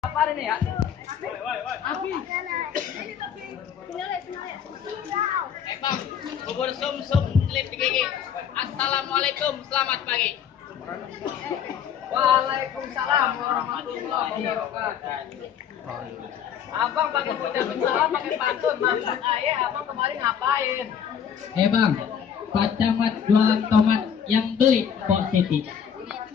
Apa ini ya? Api. Bang, bubur sum-sum lip di gigi. Assalamualaikum, selamat pagi. Waalaikumsalam warahmatullahi wabarakatuh. Abang pakai ucapan salam, pakai pantun, maksud ayah abang kemarin ngapain? Bang, Pak Camat jualan tomat yang beli Pok Siti.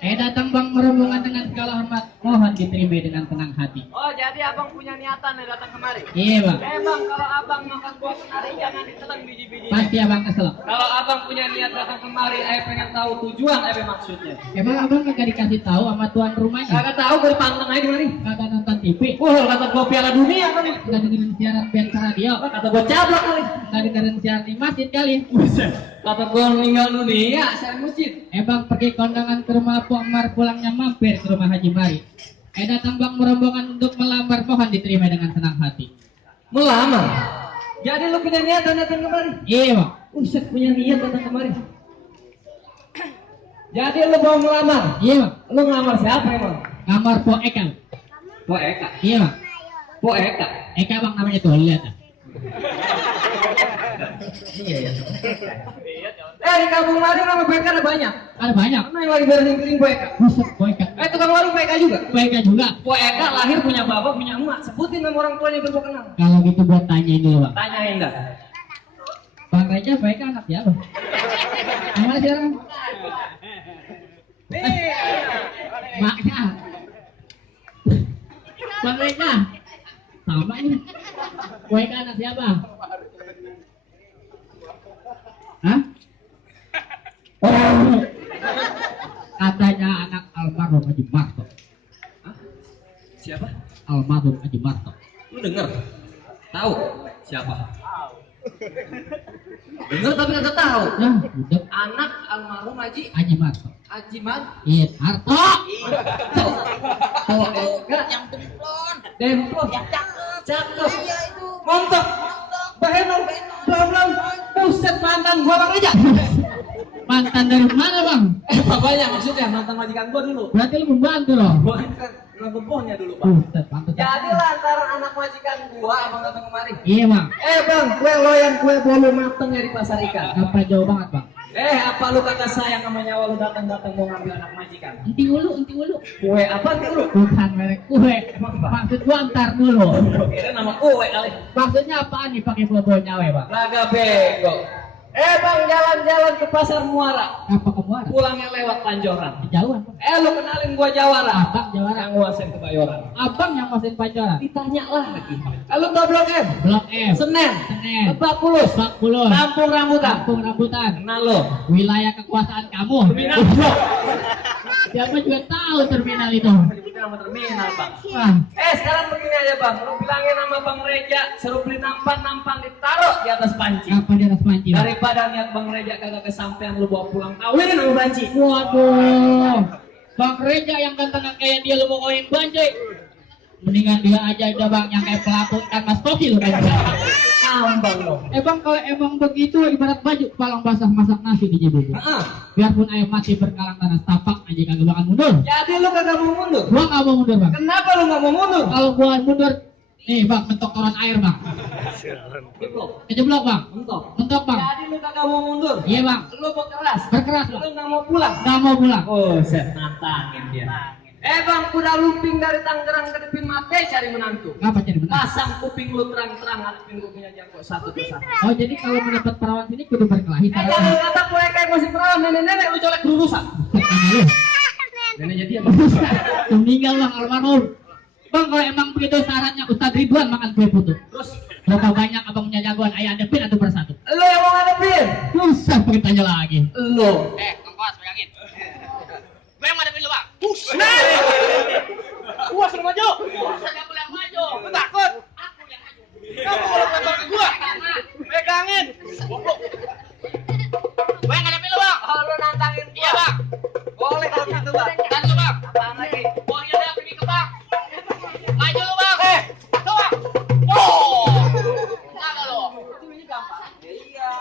Datang bang merombongan dengan segala hormat, mohon diterima dengan tenang hati. Oh, jadi abang punya niatan ya datang kemari? Iya bang. Bang, kalau abang makan buah kenari jangan ditelan biji-bijinya. Pasti abang kesel. Kalau abang punya niat datang kemari, ayah pengen tahu tujuan ayah maksudnya. Emang abang kagak dikasih tahu sama tuan rumahnya? Kagak tahu, gue dipanteng aja kemari. Kagak nonton TV? Kata gua Piala Dunia kali. Kagak dengerin siaran biasa radio? Kata gua cablok kali. Kagak dengerin siaran di masjid kali? Kata gua meninggal dunia, saya masjid. Bang pergi kondangan ke rumah Pok Mar, pulangnya mampir ke rumah Haji Mari. Datang bang merombongan untuk melamar, mohon diterima dengan senang hati. Melamar? Jadi lu punya niat datang kemari? Iya bang. Uset punya niat datang kemari. Jadi lu mau melamar? Iya bang. Lu ngelamar siapa emang? Kamar Pok Eka. Pok Eka? Iya bang. Pok Eka? Eka bang namanya tuh, lihat. Iya ya. Di kampung Mari nama Pok Eka ada banyak. Ada banyak. Mana yang lagi beresin piring Pok Eka? Buset, Pok Eka. Tukang warung Pok Eka juga? Pok Eka juga. Pok Eka lahir punya bapak, punya emak. Sebutin nama orang tuanya biar gua kenal. Kalau gitu buat tanyain dulu bang. Tanyain dah. Bang Reja, Pok Eka anak siapa? Yang mana sekarang? Maknya. Bang Reja. Sama ini. Pok Eka anak siapa? Hah? Oh. Katanya anak almarhum Haji Marto. Siapa? Almarhum Haji Marto. Lu denger? Tahu siapa? Denger tapi kagak tahu. Nah, udah Anak almarhum Haji Haji Marto. Haji Man. Iya, Marto. Pok Eka yang demplon. Demplon. Yang cakep. Cakep. Iya itu. Mantap. Bahenol. Belum. Buset mantan gua Bang Reja. Mantan dari mana bang? Bapaknya maksudnya mantan majikan gua dulu. Berarti lu membantu loh. Gua kan ngebebohnya dulu, Bang. Buset, pantas. Jadi lantaran anak majikan gua abang datang kemari. Iya bang. Bang, kue loyang kue bolu mateng ya di pasar ikan. Apa jauh banget bang? Apa lu kata sayang sama nyawa lu datang-datang mau ngambil anak majikan? Enti ulu. Kue apa nih lu? Bukan merek kue. Maksud gua antar dulu. Kira nama kue kali. Maksudnya apaan nih pakai bobol nyawe bang? Laga bego. Bang, jalan-jalan ke pasar Muara. Apa ke Muara? Pulangnya lewat Pancoran. Kejauhan bang. Lu kenalin gua Jawara. Abang Jawara. Yang nguasain Kebayoran. Abang yang masin Pancoran. Ditanya lagi. Lu tau Blok M? Blok M. Senen. Lebak 40. Kampung Rambutan. Kampung Rambutan. Kenal lo? Wilayah kekuasaan kamu. Terminal Blok. Siapa juga tahu terminal itu. Nama terminal, Bang. Wah, Sekarang begini aja, Bang. Lu bilangin sama Bang Reja, suruh beli nampan ditaruh di atas panci. apa di atas panci bang? Daripada niat Bang Reja kagak kesampean lu bawa pulang kawinin sama banci. Waduh, Bang Reja yang ganteng kayak dia lu mau kawin banjai. Mendingan dia aja bang yang kayak pelaku ikan mas toki lu kayak. Ambang lo. Bang kalau emang begitu ibarat baju palang basah masak nasi di Cibubur. Biarpun ayam mati berkalang tanah tapak aja kagak bakal mundur. Jadi lu kagak mau mundur? Gua nggak mau mundur bang. Kenapa lu nggak mau mundur? Kalau gua mundur, nih bang mentok koran air bang. Kejeblok bang. Mentok bang. Jadi lu kagak mau mundur? Iya bang. Lu berkeras Berkeras bang. Lu nggak mau pulang? Nggak mau pulang. Oh, set nantangin dia. Bang, kuda lumping dari Tangerang ke Depin Mate cari menantu. Ngapa jadi benar? Pasang kuping lu terang-terang, ngadepin gue punya jago satu persatu. Oh jadi kalau mendapat perawan sini kudu berkelahi. Jangan kata kue kayak masih perawan, nenek-nenek lu colek berurusan. Nenek jadi apa? Meninggal bang almarhum. Bang kalau emang begitu syaratnya Ustadz Ridwan makan kue putu. Terus berapa banyak abang punya jagoan ayah adepin atau persatu? lu yang mau ngadepin? Susah pakai tanya lagi. Lu. Kongkos, pegangin. Gue yang ngadepin lu, Bang. Gua suruh maju. Saya boleh yang maju. Lu takut? Aku yang maju. Kamu kalau ketol ke gua. Pegangin. Gue yang ngadepin lu, Bang. Oh, lu nantangin gua. Iya, Bang. Boleh kalau gitu, Bang. Dan lu, Bang. Apaan lagi? Buahnya udah pergi ke Bang. Maju lu, Bang. Tuh, Bang. Oh. Kenapa lu?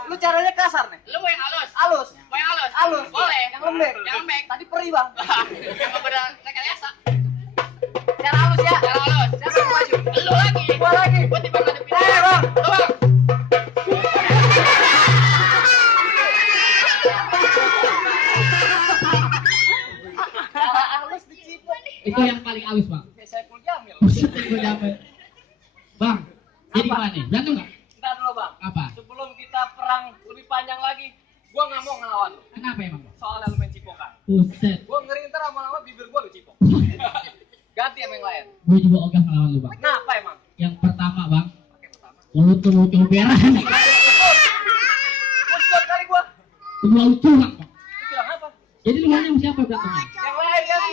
Lu caranya kasar nih. Lu yang halus. Halus. Gue yang halus. Halus. Boleh. Yang lembek. Yang lembek. Tadi perih, Bang. Emang bener rekayasa. Cara halus ya. Cara halus. Buset, gue dapet. Bang, jadi Apa? gimana nih? Berantem nggak? Bentar dulu bang. Apa? Sebelum kita perang lebih panjang lagi, gua nggak mau ngelawan lu. Kenapa emang? Bang? Soalnya lu main cipokan. Buset, Gua ngeri ntar lama-lama bibir gua lu cipok. Ganti sama yang lain. gue juga ogah ngelawan lu bang. Kenapa emang? Yang pertama bang, Pakai pertama. lu tuh mau comberan. Gua suka kali gua. Terlalu curang bang. Lu curang apa? Jadi lu maunya sama siapa berantemnya? Yang lain kali.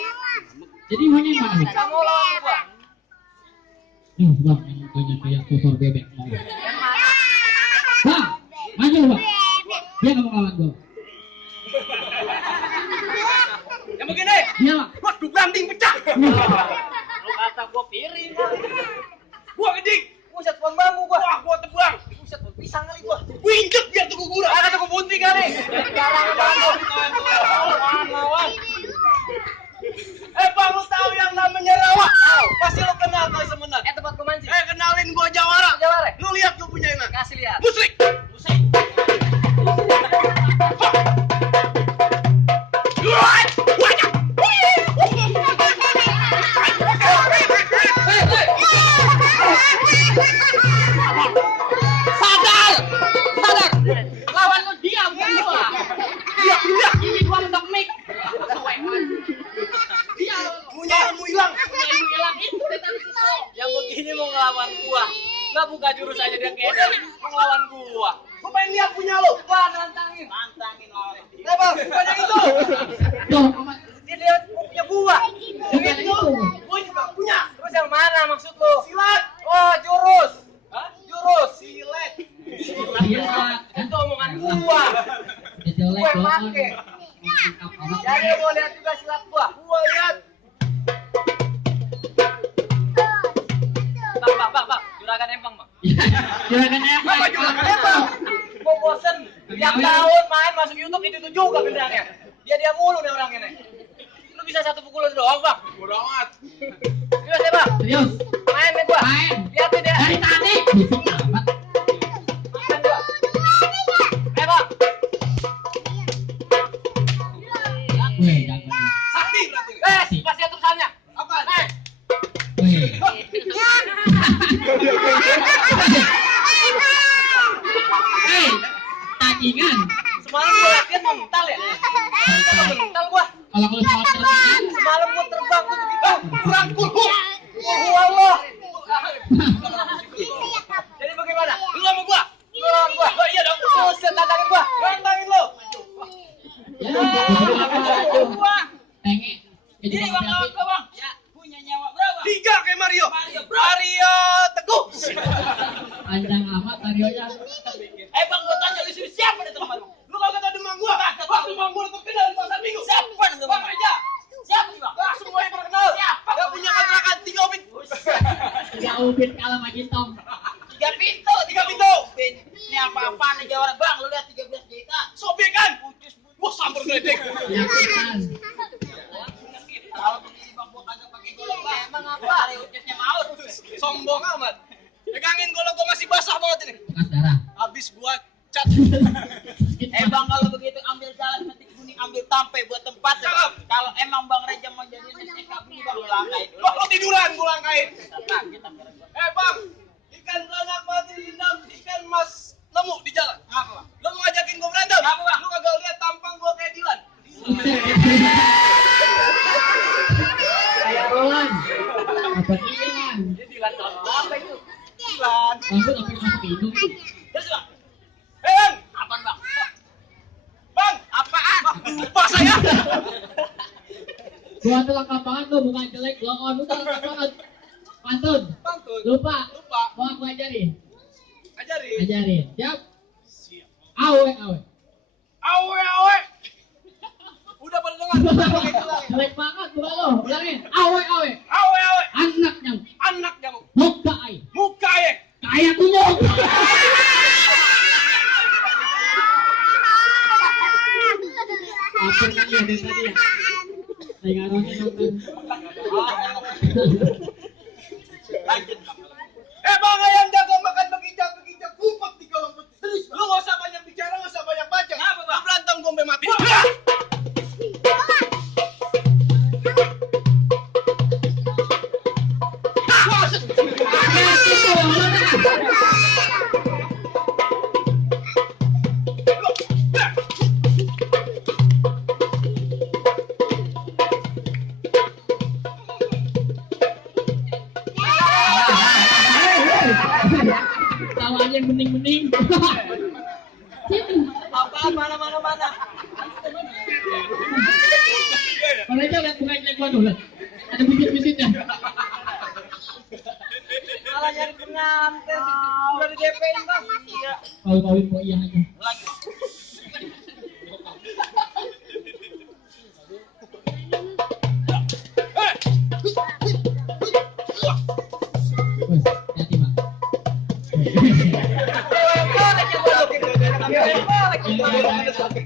Jadi maunya yang mana lu? Nggak mau lawan gua. Bang, yang mukanya kayak sosor bebek. Yang mana? Bang, maju lu bang. Dia nggak mau ngelawan gue. Yang begini. Iya bang. Waduh, ganting pecah. Lu kata gua piring kali. Gua gedik. Buset, pohon bambu gua. Wah, gua tebang. Buset, pohon pisang kali gua. Winjek biar tuh guguran. Ah, kata gua bunti kali. Sekarang bambu. Lawan. Bang, lu tahu yang namanya rawa? Tahu. Pasti lu kenal kali sebenarnya. Tempat gua mancing. Kenalin gua Jawara. Jawara. Lu lihat gua punya ini. Kasih lihat. Musik. Musik. Sadar! Sadar! Lawan lu dia bukan gua. Dia ini gua mentok mic. Dia punya ilmu hilang. Punya ilmu hilang itu dari tadi susah. Yang begini mau ngelawan gua. Nggak buka jurus aja dia kayak mau ngelawan gua. Gua pengen lihat punya lo. Wah, nantangin. Nantangin lawan. Kenapa? Bukan yang itu. Tuh, amat. Dia lihat punya gua. Bukan itu. Gua juga punya. Terus yang mana maksud lu? Silat. Oh, jurus. Hah? Jurus. Silet. Silat. Itu omongan gua. Udah jelek Gua doang. pakai. Jadi lu mau lihat juga silat gua. Gua lihat. Bang. Juragan empang, Bang. Juragan apa? Apa juragan empang? Gua bosen. Tiap tahun main masuk YouTube itu juga gendangnya. Dia mulu nih orangnya nih. Lu bisa satu pukulan doang, Bang. Bodo amat. Serius ya, Bang? Serius? Main nih gua. Main. Lihatin dia. Dari tadi. Bisik amat. Main gua. Bang. Weh, jangan. Sakti berarti. Pasti tulisannya. Apaan? Weh. Hei, tandingan. Semalam gua latihan mental ya. Mental gua. Kalau lu soal tandingan, Semalam gua terbang tuh begitu. Kurang kulhu. Kulhu Allah. Jadi bagaimana? Lu sama gua? Lu lawan gua? Oh iya dong. Buset, tantangin gua. Tantangin lu. Gua. tenge. Ini bang lawan gua, Bang. Ya, punya nyawa berapa? 3 kayak Mario. Mario Teguh. Panjang amat Marionya. Bang, gua tanya lu sini siapa di tempat lu? Lu kagak tahu demam gua? Wah, demam gua terkenal di pasar Minggu. Siapa demam? Bang Reja. Siapa nih, Bang? Semuanya perkenal. Siapa? Gak punya kontrakan 3 ubin. 3 ubin kalah sama Gintong. 3 pintu. Ini apa-apa nih Jawara, Bang? Lu lihat 13 juta. Sobekan. Wah, sambar geledek. Ya kan. Kalau begini Bang, gua kagak pakai golok, Bang. Emang apa? Ucusnya maut. Sombong amat. Pegangin golok gua masih basah banget ini. Bekas darah. Habis gua cat. Bang, kalau begitu ambil jalan metik kuning, ambil tampe buat tempat. Kalau emang Bang Reja mau jadi SKB, Bang, lu langkain. Wah, lu tiduran gua langkain. Bang, ikan belanak mati dendam, ikan mas nemu di jalan. Apa, Bang? Lu mau ngajakin gua berantem? Apa, Bang? Lu kagak lihat tampang gua kayak Dilan. Kayak Roland. Apa Dilan? Dia Dilan apa itu? Dilan. Rambut apa yang masuk hidung? Terus, Bang. Bang. Apaan, Bang? Bang, apaan? Lupa saya. Gua tuh lengkap banget lu, bukan jelek, longon lu tuh lengkap banget. Pantun. Lupa. Mau aku ajarin. Ajarin. Siap. Awe. Awe. Udah pada dengar. Jelek banget bukan lo. Ulangin. Awe. Awe. Anak nyamuk. Muka ya. Kayak kunyuk. Apa kan ya dari tadi ya? Saya ngaruhnya nonton. Lanjut, Bang. Bang, ayam jago makan begijak kumpet di kolong peti. Lu nggak usah banyak bicara, nggak usah banyak baca. Apa, Bang? Lu berantem gua sampai mati. aja yang bening-bening. Situ. Apaan mana. Kalau aja lihat bukan jelek gua dulu. Ada bisit-bisitnya. Malah nyari pengantin. Udah di DP-in, Bang. Iya. Kawin kok iya aja. Lagi. Wes, hati Bang.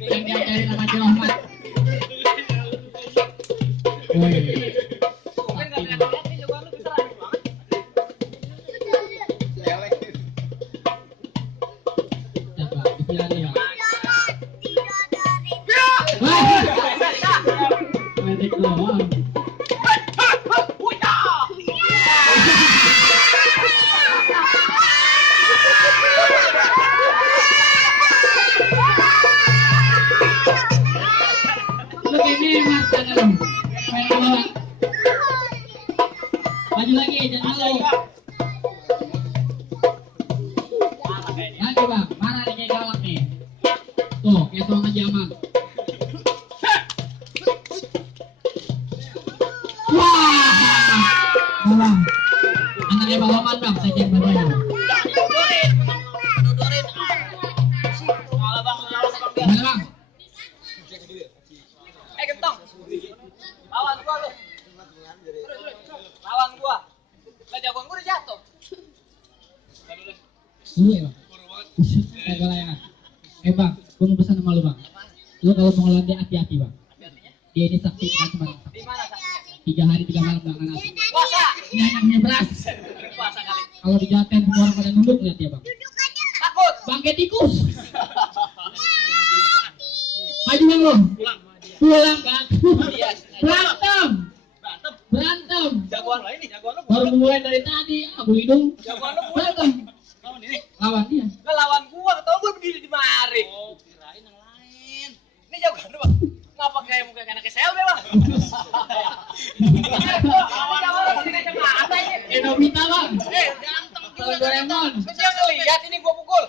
Yang diajarin sama Haji Rahmat. Woi. Coba dipilih ya. Medik doang. Lu ini mas jangan lu. Main bola. Maju lagi jangan malu. Lagi bang, mana nih kayak galak nih? Tuh, kayak tuang aja aman. Wah, bang, anaknya Bang Oman bang, saya cek badannya. Nudurin. Malah Bang, Mana bang? Gentong. Lawan gua lu. Lawan gua. Lah jagoan gua udah jatuh. Dulu ya bang. Kayak galayangan. Bang, gua mau pesan sama lu bang. Lu kalau mau ngelawan dia hati-hati bang. Dia ini sakti macam-macam. Di mana saksinya? 3 hari 3 malam belakangan asli. Puasa. Ini hanya punya beras. Puasa kali. Kalau dijaten semua orang pada nunduk lihat dia bang. Takut. Bangke tikus. Maju bang lu. Pulang bang. Berantem. Berantem. Jagoan lo ini, jagoan lo. Baru mulai dari tadi. Abu hidung. Jagoan lo Berantem. Lawan ini. Lawan dia. Lah lawan gua, ketemu gua berdiri di mari. Oh, kirain yang lain. Ini jagoan lo, Bang. Ngapa kayak muka anak SLB, Bang? Jagoan lo begini kacamata ini. Nobita bang. Ganteng Kalau Doraemon. Dia ngeliat ini gua pukul.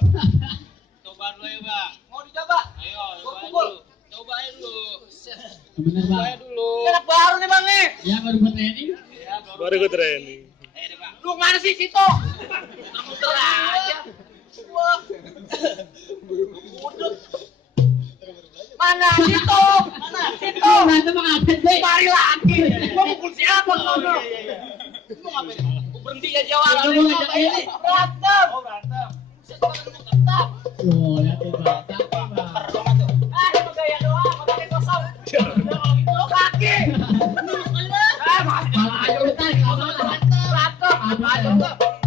Coba dulu ya bang. Mau dicoba? Ayo, Gua coba pukul. dulu. Coba aja dulu. Bener Coba bang. dulu. Anak baru nih, Bang nih. Ya baru buat training. Ya, Baru gue training. Ayo deh bang. Lu mana sih situ? Muter aja. Wah. Udut. Mana situ? Mana situ? Berantem bang apa sih? Mari lagi. Gua pukul siapa sono? Lu ngapain? Gua berhenti aja awal. Lu ngajak ini. Berantem. Oh, berantem. Tetap. Oh lihat tuh bang. Capek bang. Ah, itu gaya doang, otaknya kosong. Kaki. Malah aja lu tarik. Berantem. Berantem.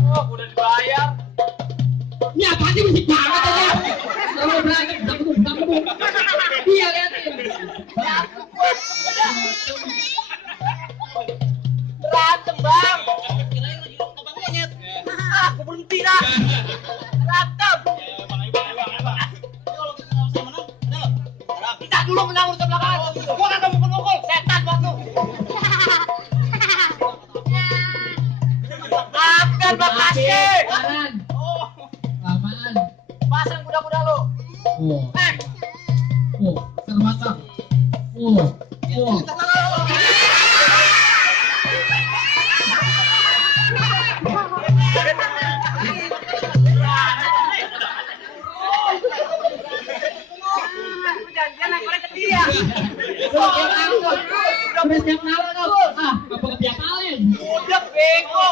Oh, udah dibayar. Ini apa sih musik banget aja. Kalau berantem sambung. Iya liatin. Berantem, Bang. Kirain lagi topang monyet. Ah, aku berhenti dah. Berantem. Kita dulu menang urusan belakangan. Gua kagak mukul-mukul. Setan batu. Maafkan makasih. Kanan. Oh, Lamaan. pasang kuda-kuda lu. Oh. Oh. Sermat bang. Oh. Oh. Jangan naik ke dia. Udah siap nangkep. Ah, apa kebiakalin? Budak bego.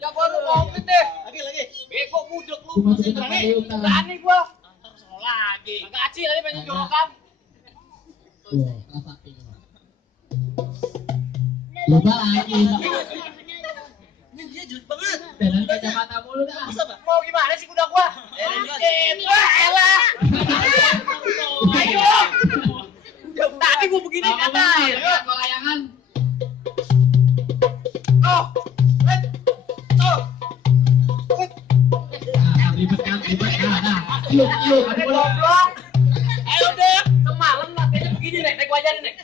Jagoan lu komplit deh. Lagi. Bego budak lu. Cuma Masih tuh berani. kayu kan. Berani gua. Ntar solo lagi. Agak acil tadi pengen jorokan. Oh, kelas sakti. Lupa lagi. Ini dia jelek banget. Jalan kacamata mulu dah. Mau gimana sih kuda gua? Elah. Ayo. Tadi gua begini kata. Kalau layangan. Oh. Oh. Nah, ribet kan, ribet. Nah. Yuk. Ada goblok. Ayo deh. Semalam latihannya begini nek, gua ajarin nek.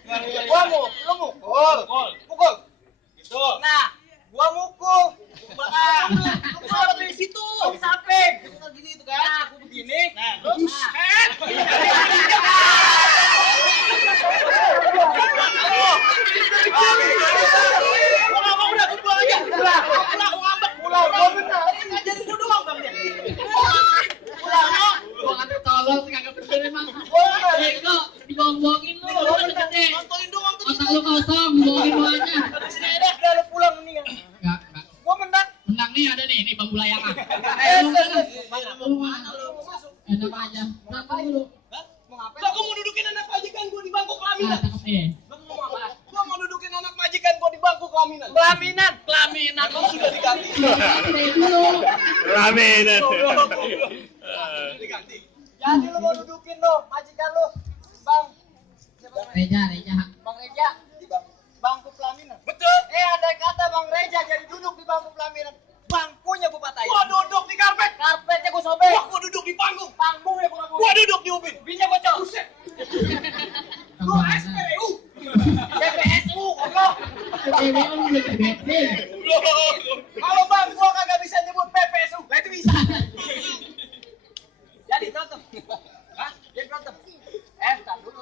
Gua lu mukul. Pukul. Gitu. Nah, gua mukul. Belakang. Lu dari situ, di samping. nih ada nih bambu layangan. Mana lu mau masuk? Enak aja. Berantem dulu. Mau ngapain? Lah, gua mau dudukin anak majikan gua di bangku kelaminan. Lu mau apa? Gua mau dudukin anak majikan gua di bangku kelaminan. Kelaminan lu sudah diganti. Ramenan. Diganti. Jadi lu mau dudukin lo majikan lu, Bang. Reja. Bang Reja di bangku pelaminan. Betul. Andai kata Bang Reja jadi duduk di bangku pelaminan, bangkunya gua patahin. Gua duduk di karpet. Karpetnya gua sobek. Gua duduk di panggung. Panggungnya gua duduk di ubin. Ubinnya gua col. Buset. Gua SPU. TPSU, goblok. Kalau Bang gua kagak bisa nyebut PPSU, lah itu bisa. Jadi berantem. Hah? Jadi berantem. Entar dulu.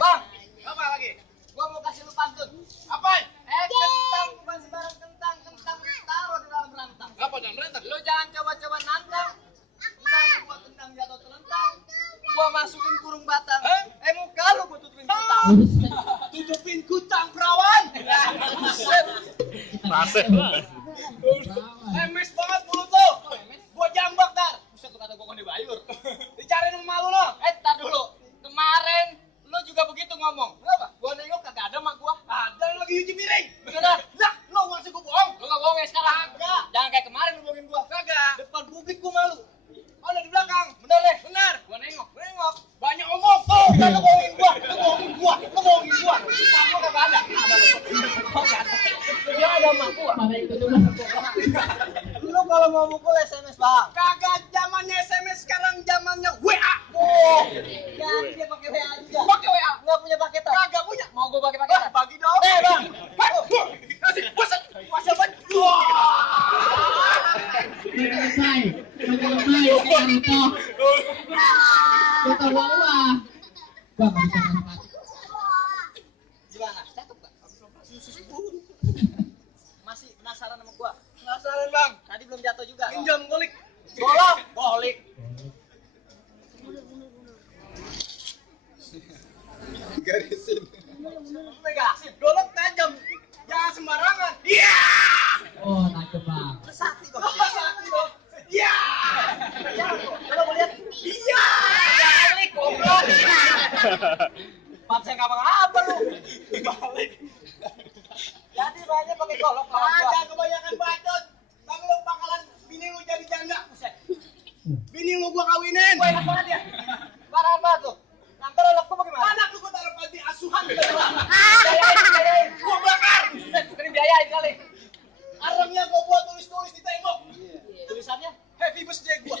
Bang, apa lagi? Gua mau kasih lu pantun. Apaan? Kentang, bukan sembarang kentang taruh di dalam rantang. Apa dalam rantang? Lu jangan coba-coba nantang. Ntar gua tendang jatuh telentang. Gua masukin kurung batang. Muka lu gua tutupin kutang. Tutupin kutang perawan. Buset. Pasir banget. Mes banget mulut lu. Gua jambak dar. Buset lu kata gua kondi bayur. Dicariin sama malu lo. Entar dulu. Kemarin lu juga begitu ngomong. Kenapa? Gua nengok kagak ada mak gua. Ada lagi nyuci piring. Bener. Lah, lu masih gua bohong. Lu enggak bohong ya sekarang. Kagak. Jangan kayak kemarin lu bohongin gua. Kagak. Depan publik gua malu. Oh, di belakang. Bener deh. Bener. Gua nengok. Banyak omong. Tuh, lu bohongin gua. Lu bohongin gua. Mak gua kagak ada. Dia ada mak gua. Lu kalau mau mukul SMS, Bang. Kagak zamannya SMS, sekarang zamannya WA. Oh. Kan dia pakai WA aja. Pakai WA. Enggak punya paketan. Kagak punya. Mau gua pakai paketan? Bagi dong. Bang. Kasih. Puasa banget. Selesai. Naruto. Kita bawa. Gua nggak bisa masak. Gimana? Cakep gak? Masih penasaran sama gua? Penasaran, Bang. Tadi belum jatuh juga. Pinjam golik. Golik. Garisin. Pegasin. Golok tajam. Jangan sembarangan. Iya. Oh, nangkep bang. Sakti dong. Iya. Coba mau lihat. Iya. Balik, goblok. Pap saya nggak apa lu. Balik. Jadi banyak pakai golok. Ada kebanyakan bacot. Bang lu bakalan bini lu jadi janda. Buset. Bini lu gua kawinin. Gua enak banget ya. Parah banget tuh. Nanti anak gua bagaimana? Anak lu gua taruh panti asuhan. Biayain. Gua bakar. Sering biayain kali. Arangnya gua buat tulis-tulis di tembok. Tulisannya Happy Birthday gua.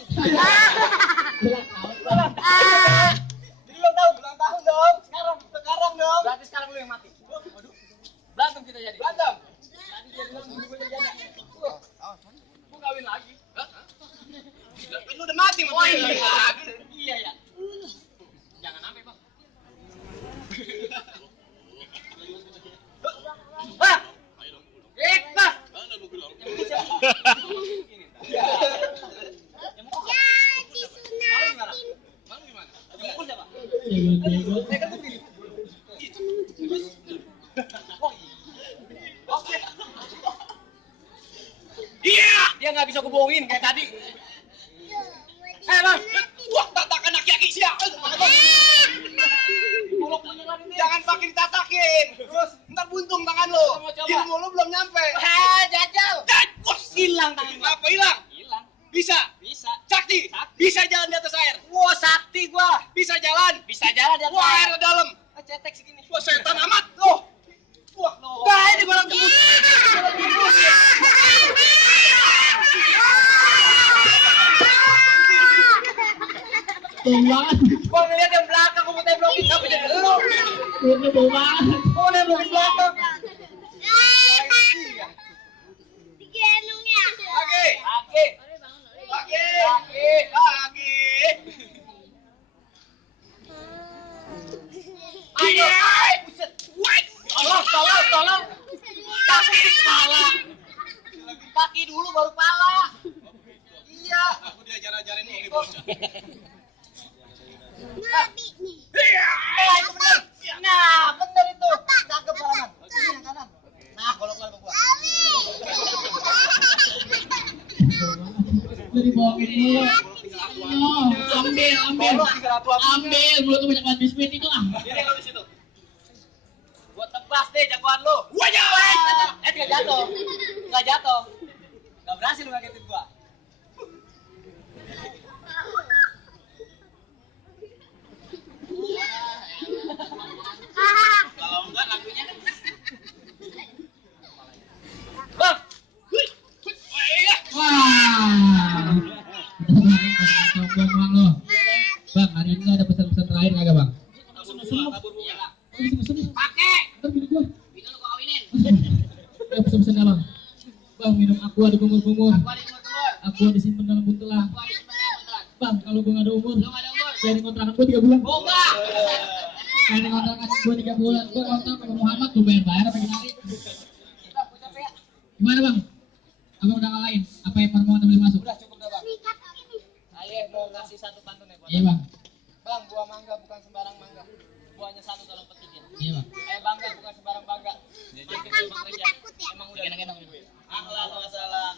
Jadi ulang tahun dong. Sekarang dong. Berarti sekarang lu yang mati. Waduh. Berantem kita jadi. Berantem. Tadi dia bilang gua jadi janda. Gua kawin lagi. Hah? Lu udah mati mati. Oh iya. Iya ya. Jangan sampai, Bang. Bah. Bah. Iya, dia nggak bisa kebohongin kayak tadi. Bang, wah tatakan aki-aki siap. Jangan pakai ditatakin. Terus ntar buntung tangan lo. Ilmu lo belum nyampe. Jajal. Wah, hilang tangan. Apa hilang? Hilang. Bisa. Sakti. Bisa jalan di atas air. Wah, sakti gua. Bisa jalan di atas air. Wah, air dalam. Cetek segini. Wah, setan amat. Loh. Wah, loh. Nah, ini barang tembus. Banget. Gua ngeliat yang belakang gua mau temblokin tapi jadi lu. Ini bau banget. Gua temblokin belakang. Lagi. Ayo. Buset. Tolong. Kaki kepala. Kaki dulu baru pala. Iya. Aku diajar-ajarin ini bocah. Iya, itu benar. Nah, benar itu. Cakep kanan. Ini yang kanan. Nah, kalau Lu dibohongin mulu. Ayo, ambil. Ambil, mulut lu banyak banget biskuit itu ah. Ini lu di situ. Gua tebas deh jagoan lu. Wajah. Enggak jatuh. Enggak berhasil lu ngagetin gua. Kalau enggak lagunya Bang. Wah. Sombong bang lo. Bang, hari ini ada pesan-pesan terakhir kagak bang? Kabur bunga. Pesen-pesen. Pakai. Ntar bini gua. Bini lu gua kawinin. Ada pesen-pesen bang. Bang, minum aqua di kumur-kumur. Gua di timur. Aqua disimpan dalam buntelan. Gua di timur. Bang, kalau gua nggak ada umur, Lu enggak ada umur. sharing kontrakan gua 3 bulan. Boga. Sharing kontrakan gua 3 bulan. Gua kontrak sama Muhammad tuh bayar apa gimana? Bang, gua capek ya. Gimana bang? Abang udah ngalahin? Apa yang permohonan boleh masuk? Udah cukup dah, Bang. Ayo mau ngasih satu pantun ya buat. Iya bang. Bang, buah mangga bukan sembarang mangga. Buahnya satu tolong petikin. Iya bang. Bangga bukan sembarang bangga. Makin Bang Reja. Emang udah enak-enak duit. Ahlan wa sahlan.